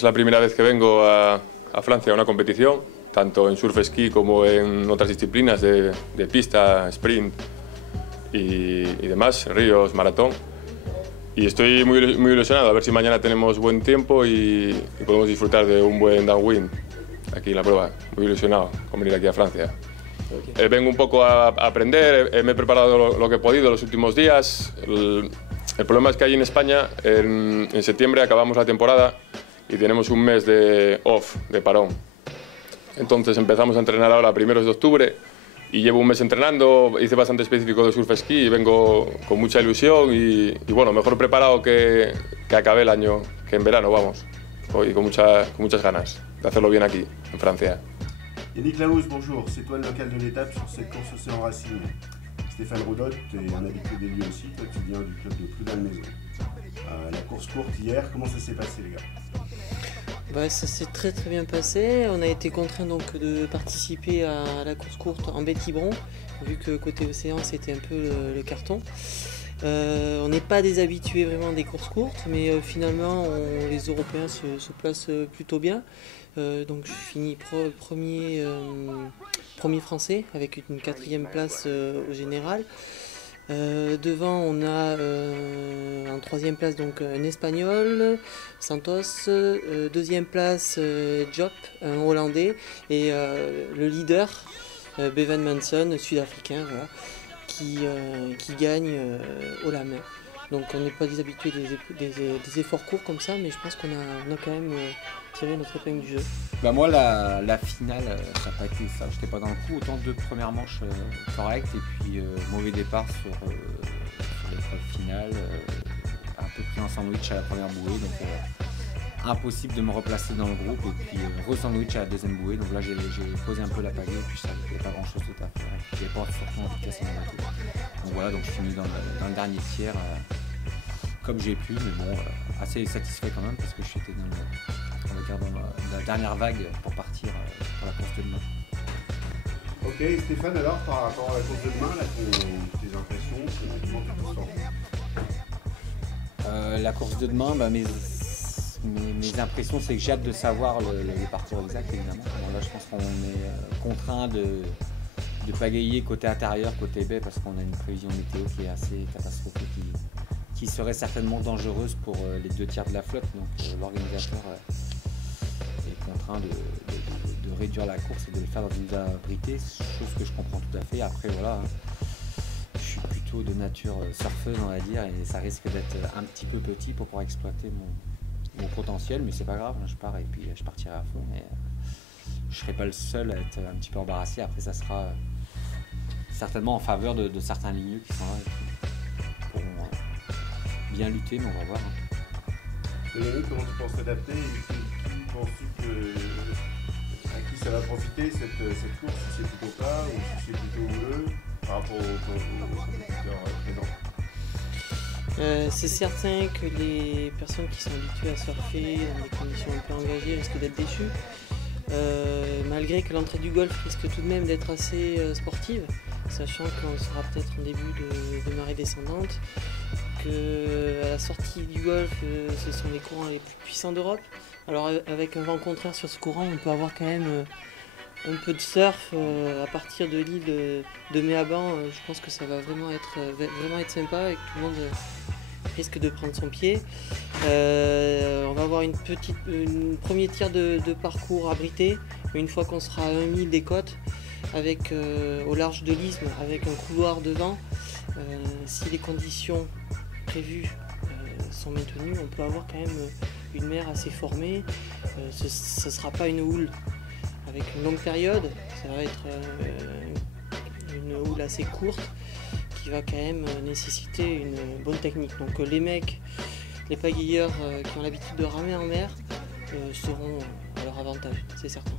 Es la primera vez que vengo a Francia a una competición, tanto en surf esquí como en otras disciplinas de pista, sprint y demás, ríos, maratón. Y estoy muy ilusionado a ver si mañana tenemos buen tiempo y podemos disfrutar de un buen downwind aquí en la prueba. Muy ilusionado con venir aquí a Francia. Okay. Vengo un poco a aprender, me he preparado lo que he podido los últimos días. El problema es que allí en España, en septiembre acabamos la temporada y tenemos un mes de off, de parón. Entonces empezamos a entrenar ahora a primeros de octubre y llevo un mes entrenando, hice bastante específico de surf esquí y vengo con mucha ilusión y bueno, mejor preparado que acabé el año, que en verano, vamos. Y con muchas ganas de hacerlo bien aquí, en Francia. Yannick Laouz, bonjour, c'est toi le local de l'étape sur cette course Océan Racing. Stéphane Roudotte, tu es un habitué des lieux aussi, toi tu viens du club de Ploudal Maison. La course courte hier, comment ça s'est passé les gars? Bah, ça s'est très bien passé. On a été contraint donc de participer à la course courte en baie de Quiberon, vu que côté océan c'était un peu le carton. On n'est pas des habitués vraiment des courses courtes, mais finalement les Européens se placent plutôt bien. Donc je finis premier français avec une 4e place au général. Devant on a en 3e place donc un Espagnol, Santos, 2e place Diop, un Hollandais, et le leader Bevan Manson, sud-africain, voilà, qui gagne haut la main. Donc on n'est pas des habitués des efforts courts comme ça, mais je pense qu'on a quand même tiré notre épingle du jeu. Bah moi la finale, ça n'a pas été ça, j'étais pas dans le coup, autant 2 premières manches correctes et puis mauvais départ sur l'épreuve finale, un peu pris en sandwich à la première bouée, donc impossible de me replacer dans le groupe et puis re-sandwich à la 2e bouée, donc là j'ai posé un peu la pagaie et puis il n'y avait pas grand chose d'autre à faire, il n'y avait pas surtout envie de casser mon bateau. Donc voilà, donc je finis dans le dernier tiers comme j'ai pu, mais bon, assez satisfait quand même parce que j'étais dans la dernière vague pour partir pour la course de demain. Ok, Stéphane, alors par rapport à la course de demain, là, tes impressions, comment tu te sens? La course de demain, bah, mes impressions, c'est que j'ai hâte de savoir le parcours exact, évidemment. Alors là, je pense qu'on est contraint de pagayer côté intérieur, côté baie, parce qu'on a une prévision météo qui est assez catastrophique, qui serait certainement dangereuse pour les 2 tiers de la flotte. Donc l'organisateur est contraint de réduire la course et de le faire dans une zone abritée, chose que je comprends tout à fait. Après voilà, je suis plutôt de nature surfeuse, on va dire, et ça risque d'être un petit peu petit pour pouvoir exploiter mon potentiel, mais c'est pas grave, je pars et puis je partirai à fond. Et je serai pas le seul à être un petit peu embarrassé. Après ça sera certainement en faveur de certains ligneux qui sont là et qui pourront bien lutter, mais on va voir. Yannick, comment tu penses t'adapter? Qui penses-tu à qui ça va profiter cette course? Si c'est plutôt plat ou si c'est plutôt houleux par rapport aux compétiteurs présents? C'est certain que les personnes qui sont habituées à surfer dans des conditions un peu engagées risquent d'être déçues. Malgré que l'entrée du golfe risque tout de même d'être assez sportive, sachant qu'on sera peut-être en début de marée descendante, qu'à la sortie du golfe, ce sont les courants les plus puissants d'Europe. Alors avec un vent contraire sur ce courant, on peut avoir quand même un peu de surf à partir de l'île de Méaban. Je pense que ça va vraiment être sympa et que tout le monde risque de prendre son pied. On va avoir une premier tiers de parcours abrité, mais une fois qu'on sera à 1 mille des côtes, avec au large de l'isthme, avec un couloir devant, si les conditions prévues sont maintenues, on peut avoir quand même une mer assez formée. Ce ne sera pas une houle avec une longue période, ça va être une houle assez courte qui va quand même nécessiter une bonne technique. Donc les mecs, les pagayeurs qui ont l'habitude de ramer en mer seront à leur avantage, c'est certain.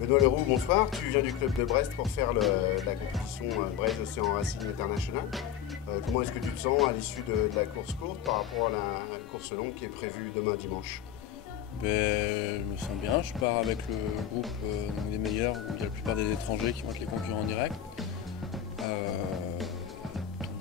Benoît Leroux, bonsoir. Tu viens du club de Brest pour faire la compétition Brest Océan Racing International. Comment est-ce que tu te sens à l'issue de la course courte par rapport à la course longue qui est prévue demain dimanche? Je me sens bien, je pars avec le groupe des meilleurs, où il y a la plupart des étrangers qui vont être les concurrents en direct.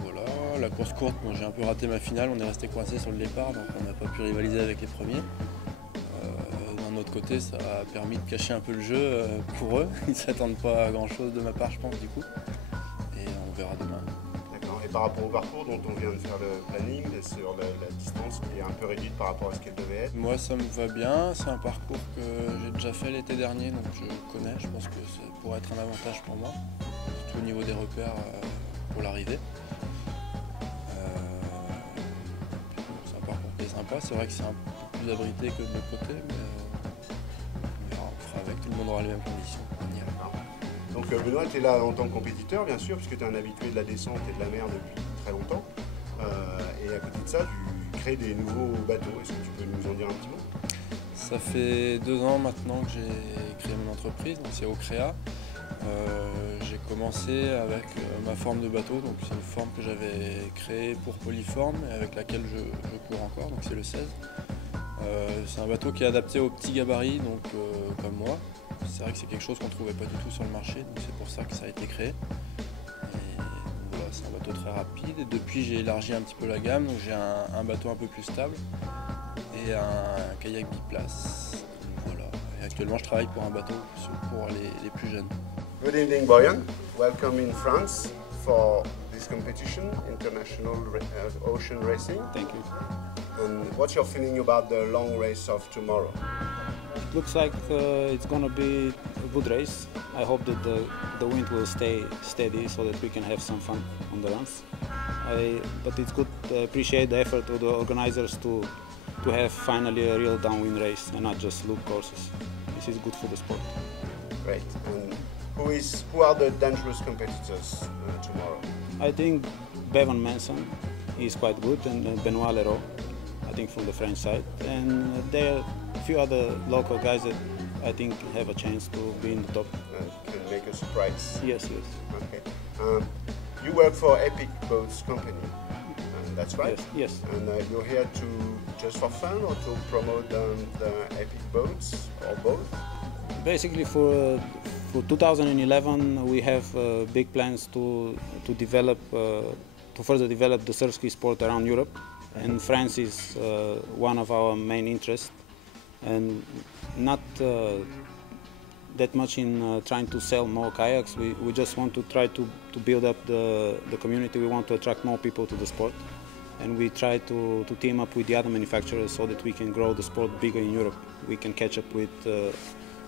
Voilà, la course courte, bon, j'ai un peu raté ma finale, on est resté coincé sur le départ, donc on n'a pas pu rivaliser avec les premiers. côté, ça a permis de cacher un peu le jeu pour eux. Ils ne s'attendent pas à grand chose de ma part, je pense, du coup. Et on verra demain. D'accord. Et par rapport au parcours dont on vient de faire le planning, sur la distance qui est un peu réduite par rapport à ce qu'elle devait être? Moi, ça me va bien. C'est un parcours que j'ai déjà fait l'été dernier, donc je connais. Je pense que ça pourrait être un avantage pour moi, surtout au niveau des repères pour l'arrivée. C'est un parcours qui est sympa. C'est vrai que c'est un peu plus abrité que de l'autre côté, mais on verra, on fera avec. Tout le monde aura les mêmes conditions. On ira. Donc Benoît, tu es là en tant que compétiteur, bien sûr, puisque tu es un habitué de la descente et de la mer depuis très longtemps. Et à côté de ça, tu crées des nouveaux bateaux. Est-ce que tu peux nous en dire un petit mot? Ça fait 2 ans maintenant que j'ai créé mon entreprise, donc c'est Ocrea. J'ai commencé avec ma forme de bateau, donc c'est une forme que j'avais créée pour Polyform et avec laquelle je cours encore, donc c'est le 16. C'est un bateau qui est adapté aux petits gabarits, donc comme moi. C'est vrai que c'est quelque chose qu'on ne trouvait pas du tout sur le marché, donc c'est pour ça que ça a été créé. Et voilà, c'est un bateau très rapide. Et depuis, j'ai élargi un petit peu la gamme, donc j'ai un bateau un peu plus stable et un kayak biplace. Voilà. Et actuellement, je travaille pour un bateau pour les plus jeunes. Good evening, Boyan. Welcome in France for this competition, International Ocean Racing. Thank you. And what's your feeling about the long race of tomorrow? It looks like it's going to be a good race. I hope that the wind will stay steady so that we can have some fun on the runs. But it's good. I appreciate the effort of the organizers to have finally a real downwind race and not just loop courses. This is good for the sport. Great. And who are the dangerous competitors tomorrow? I think Bevan Manson is quite good, and Benoit Leroux, I think from the French side. And there are a few other local guys that I think have a chance to be in the top. Can make a surprise. Yes. Okay. You work for Epic Boats Company, that's right? Yes. And you're here just for fun or to promote the Epic Boats, or both? Basically, for 2011, we have big plans to further develop the surf ski sport around Europe, and France is one of our main interests, and not that much in trying to sell more kayaks. We just want to try to build up the community. We want to attract more people to the sport, and we try to team up with the other manufacturers so that we can grow the sport bigger in Europe. We can catch up with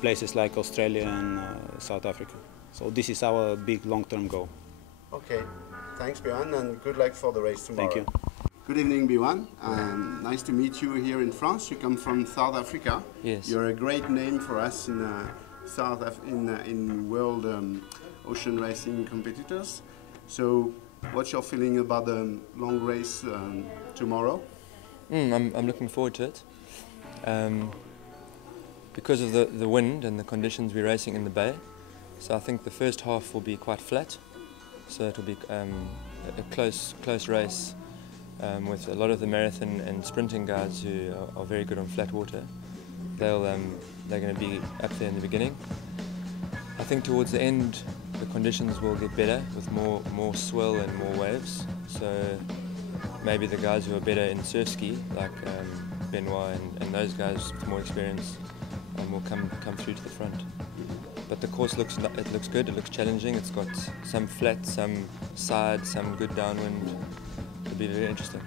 places like Australia and South Africa. So this is our big long-term goal. Okay, thanks Biwan, and good luck for the race tomorrow. Thank you. Good evening, Biwan. Nice to meet you here in France. You come from South Africa. Yes. You're a great name for us in in world ocean racing competitors. So, what's your feeling about the long race tomorrow? I'm looking forward to it. Because of the wind and the conditions we're racing in the bay, so I think the first half will be quite flat. So it will be a close race with a lot of the marathon and sprinting guys who are very good on flat water. They're going to be up there in the beginning. I think towards the end the conditions will get better with more swell and more waves. So maybe the guys who are better in surf ski, like Benoit and those guys with more experience, will come through to the front. But the course looks good. It looks challenging. It's got some flat, some side, some good downwind. It'll be very interesting.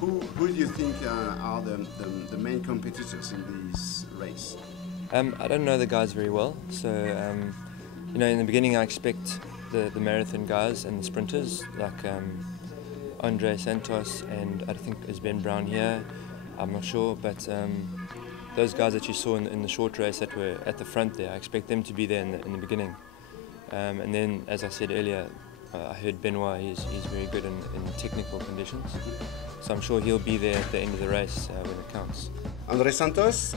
Who do you think are the main competitors in this race? I don't know the guys very well, so in the beginning I expect the marathon guys and the sprinters like Andre Santos, and I think is Ben Brown here. I'm not sure, but those guys that you saw in the short race that were at the front there, I expect them to be there in the beginning. And then, as I said earlier, I heard Benoit, he's very good in technical conditions. So I'm sure he'll be there at the end of the race when it counts. Andre Santos,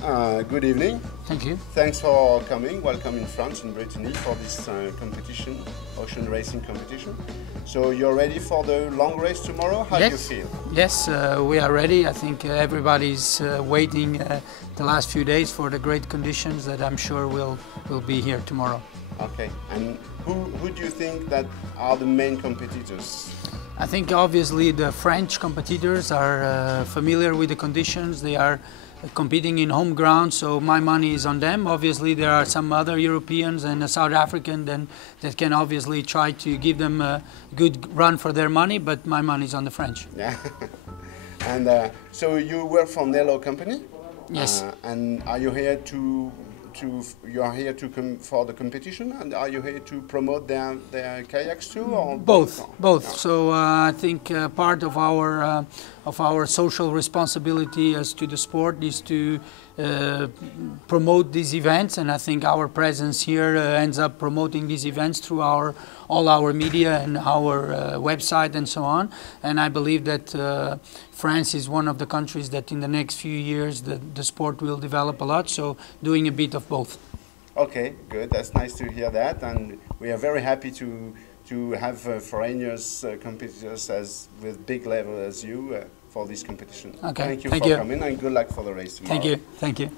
good evening. Thank you. Thanks for coming. Welcome in France, in Brittany, for this competition, ocean racing competition. So you're ready for the long race tomorrow? How do you feel? Yes, we are ready. I think everybody's waiting the last few days for the great conditions that I'm sure will be here tomorrow. Okay, and who do you think that are the main competitors? I think obviously the French competitors are familiar with the conditions. They are competing in home ground, so my money is on them. Obviously, there are some other Europeans and a South African that can obviously try to give them a good run for their money, but my money is on the French. Yeah. And so you work for Nello company? Yes. And are you here for the competition, and are you here to promote their kayaks too, or both? No. So I think part of our social responsibility as to the sport is to promote these events, and I think our presence here ends up promoting these events through all our media and our website and so on. And I believe that France is one of the countries that in the next few years the sport will develop a lot, so doing a bit of both. Okay, good. That's nice to hear that, and we are very happy to have foreigners competitors with big level as you for this competition. Okay, Thank you for coming, and good luck for the race tomorrow. Thank you.